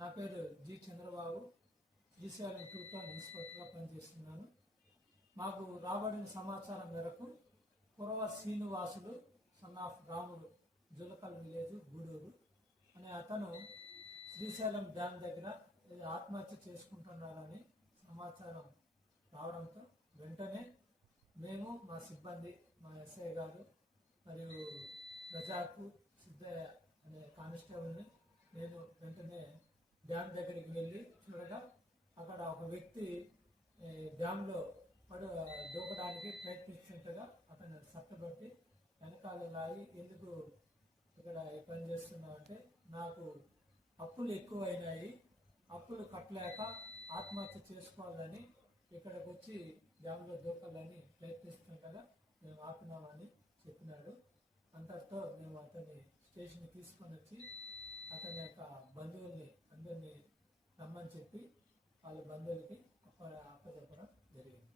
నా పేరు G Chandrababu. Srisailam two town ఇన్స్పెక్టర్గా పనిచేస్తున్నాను. మాకు రాబడిన సమాచారం మేరకు కురవ శ్రీనివాసులు సన్ ఆఫ్ రాముడు, జులకల్ విలేజ్, గూడూరు అనే అతను శ్రీశైలం డ్యామ్ దగ్గర ఆత్మహత్య చేసుకుంటున్నారని సమాచారం రావడంతో వెంటనే మేము, మా సిబ్బంది, మా ఎస్ఐ గారు మరియు ప్రజాకు సిద్ధయ్య అనే కానిస్టేబుల్ని నేను వెంటనే డ్యామ్ దగ్గరికి వెళ్ళి చూడగా అక్కడ ఒక వ్యక్తి డ్యామ్లో దూకడానికి ప్రయత్నిస్తుండగా అతన్ని సత్తబట్టి వెనకాల లాగి, ఎందుకు ఇక్కడ పని చేస్తున్నావు అంటే, నాకు అప్పులు ఎక్కువైనాయి, అప్పులు కట్టలేక ఆత్మహత్య చేసుకోవాలని ఇక్కడికి వచ్చి డ్యామ్లో దూకాలని ప్రయత్నిస్తుండగా మేము ఆపినామని చెప్పినాడు. అంతటితో మేము అతన్ని స్టేషన్కి తీసుకొని వచ్చి అతని యొక్క బంధువుల్ని అందరినీ రమ్మని చెప్పి వాళ్ళ బంధువులకి అప్పచెప్పడం జరిగింది.